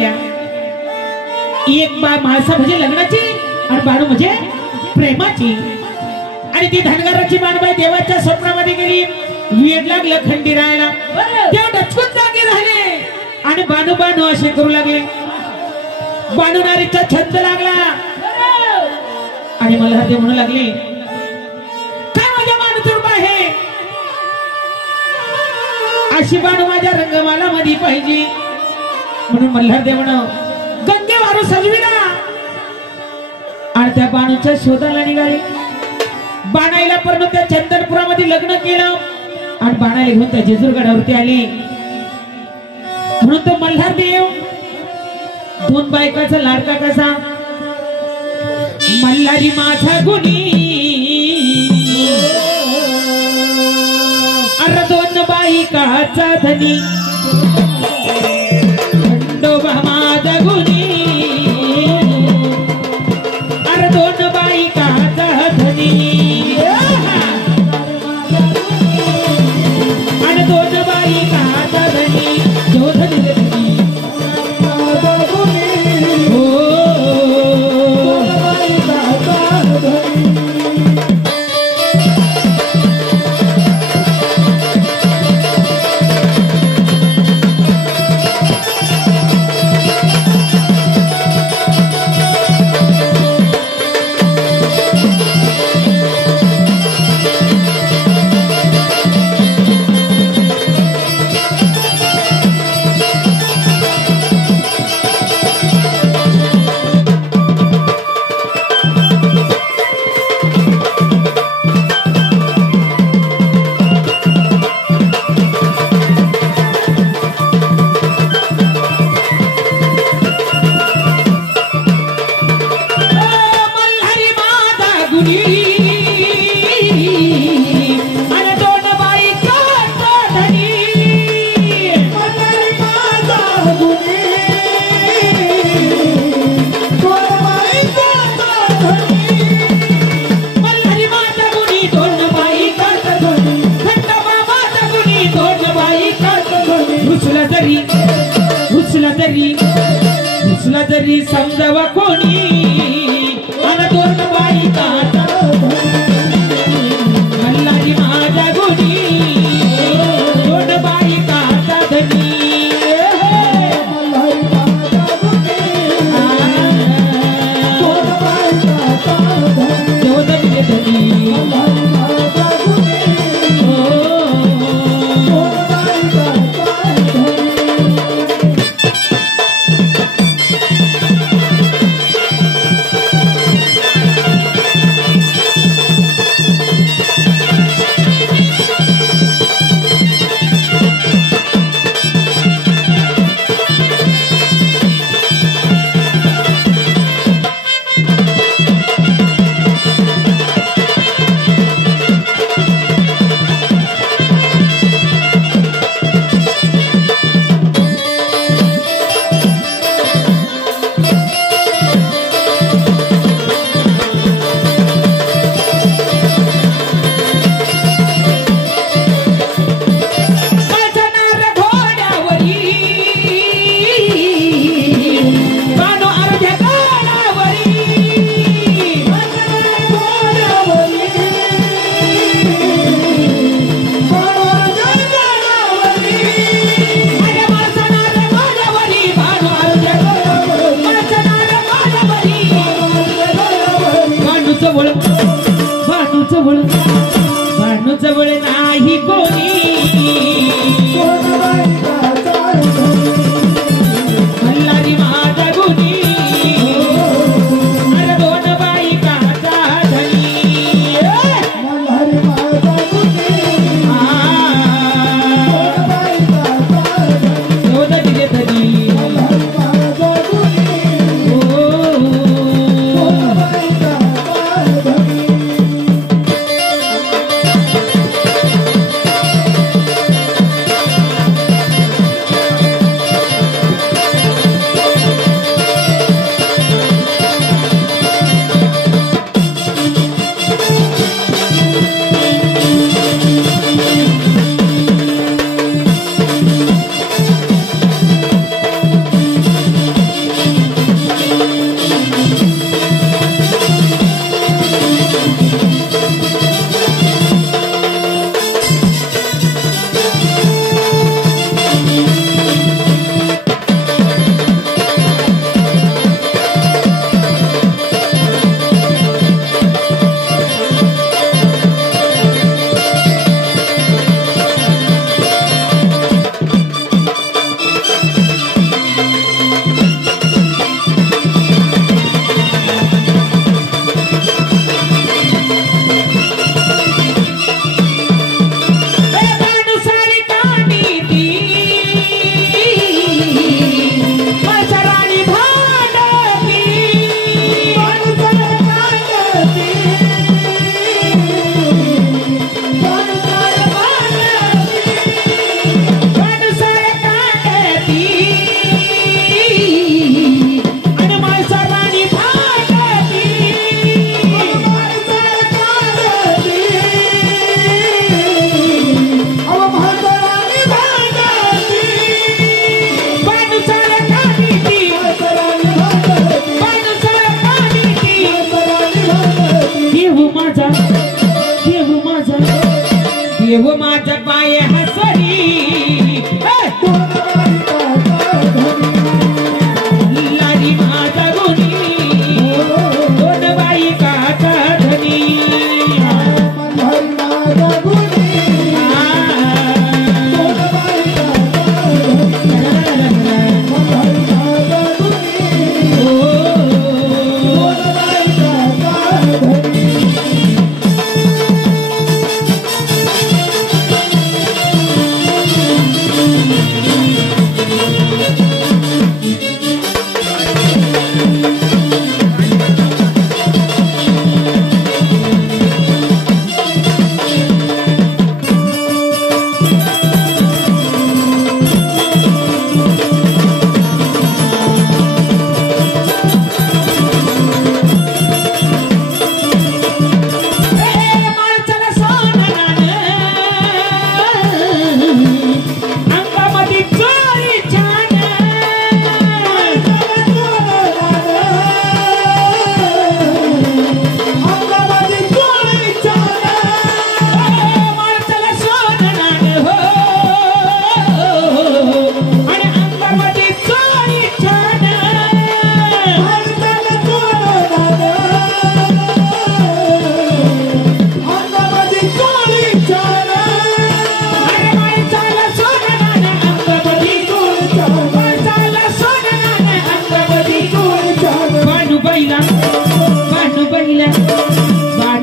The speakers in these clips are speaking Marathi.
गेल्या एक माणसा म्हणजे लग्नाची आणि बाणू म्हणजे प्रेमाची आणि ती धनगराची मानबाई देवाच्या स्वप्नामध्ये गेली वेड लागलं खंडीरायला तेव्हा डचकून जागे झाले आणि बाणू बाणू असे करू लागले बाणू नारीचा छंद लागला आणि मला ते म्हणू लागले काय माझ्या माणूस रूप आहे अशी बाणू माझ्या रंगमाला मध्ये पाहिजे म्हणून मल्हार देव गंगे वारू सजविला आणि त्या बाणूच्या शोधाला निघाले बाणाईला परत त्या चंदनपुरामध्ये लग्न केलं आणि बाणाईला घेऊन त्या जेजूरगडावरती आले म्हणून तो मल्हार देव दोन बायकाचा लाडका कसा मल्हारी माझा गुणी अरे दोन बायकाचा धनी खंडोबा माझा गुणी अरे दोन बायकाचा धनी आणि दोन बायकाचा धनी जो धनी जरी समजावा कोणी आणि दोन बायकाचा मल्हारी माझा गुणी दोन बायकाचा धनी भानू जवळ नाही कोणी मल्हारी माझा गुणी अरे दोन बायकाचा धनी मल्हारी माझा गुणी दोन दिले धनी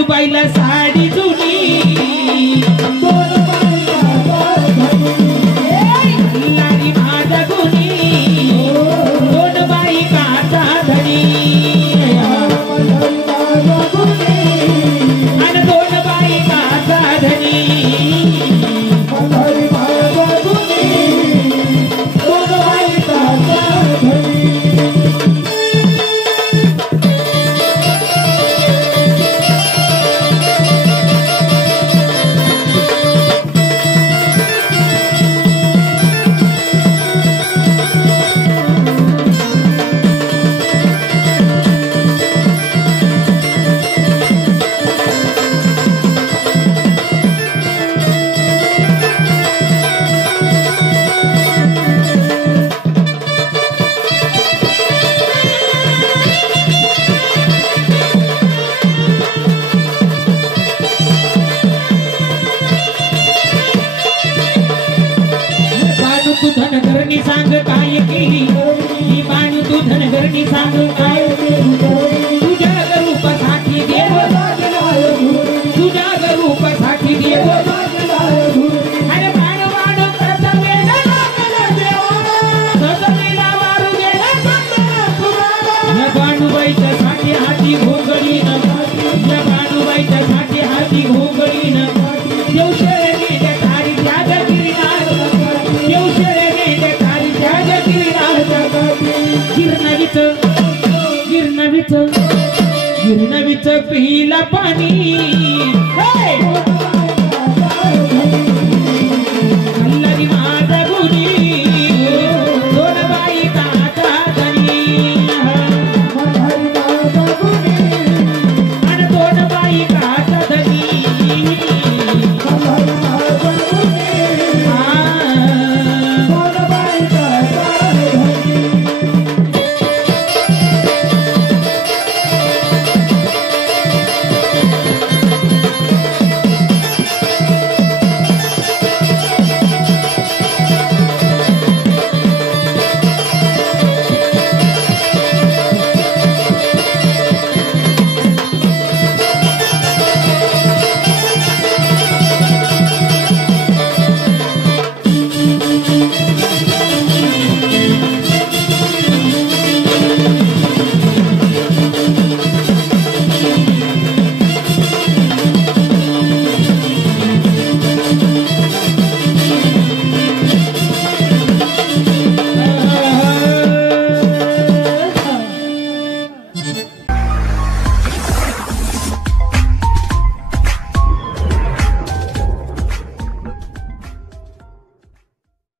बानूबाईला साडी जुनी लारी माझा गुनी दोन बाई काचा धनी आणि दोन बाई काचा धनी तू धनगरणी सांग काय केली ही बाणू तू धनगरणी सांग काय तुझ्या रूपासाठी देव तुझ्या रूपासाठी देव अरे बाण बाण सजलेला मारू गेला या बाणूबाईच्या साठी हाती घोंगडीन या बाणूबाईच्या साठी हाती घोंगडीन देवशे गेल्या तारी जाग गिरणार गिरणवीच पिला पाणी